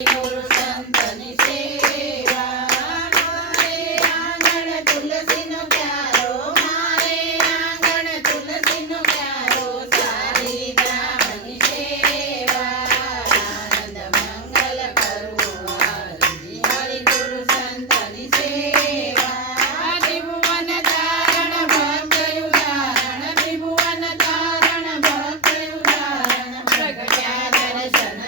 ગુરુ સંતની સેવા મારે આંગણ તુલસીનો ક્યારો મારે આંગણ તુલસીનો ક્યારો સારી બ્રાહ્મણી સેવા આનંદ મંગલ કરું આરતી હરિ ગુરુ સંતની સેવા ત્રિભુવન ધારણ ભક્ત ઉદાહરણ ત્રિભુવન ધારણ ભક્ત ઉદાહરણ પ્રગટ્યા દર્શન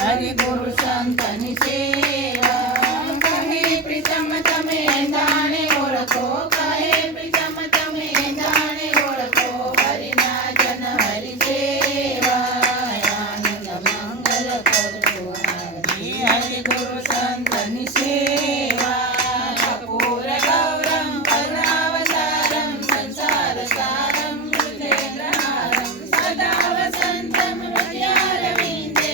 હરિ ગુરુ સંતની સેવા કહે પ્રીતમ તમે જાણે ઓળખો કહે પ્રીતમ તમે જાણે ઓળખો હરિના જન હરિ સેવા આનંદ મંગલ કરો હરિ ગુરુ સંતની સેવા કપૂર ગૌરમ કરુણાવતારમ સંસાર સારમ હૃદયગ્રહારમ સદા વસંતમ હૃદયારવિંદે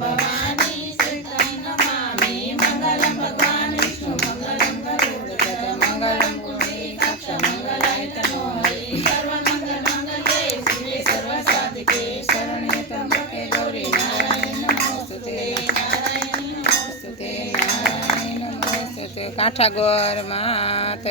ભવાની સીતમ નમામિ મંગલમ ભગવાન વિષ્ણુ મંગલમ ગરુડધ્વજ મંગલમ પુંડરીકાક્ષ મંગલાય તનો હરિ સર્વ મંગલ મંગલે શિવે સર્વ સાધિકે શરણે ત્રંબકે ગૌરી નારાયણ નમોસ્તુતે નારાયણ નમોસ્તુતે નારાયણ નમોસ્તુતે કાઠાગોર માં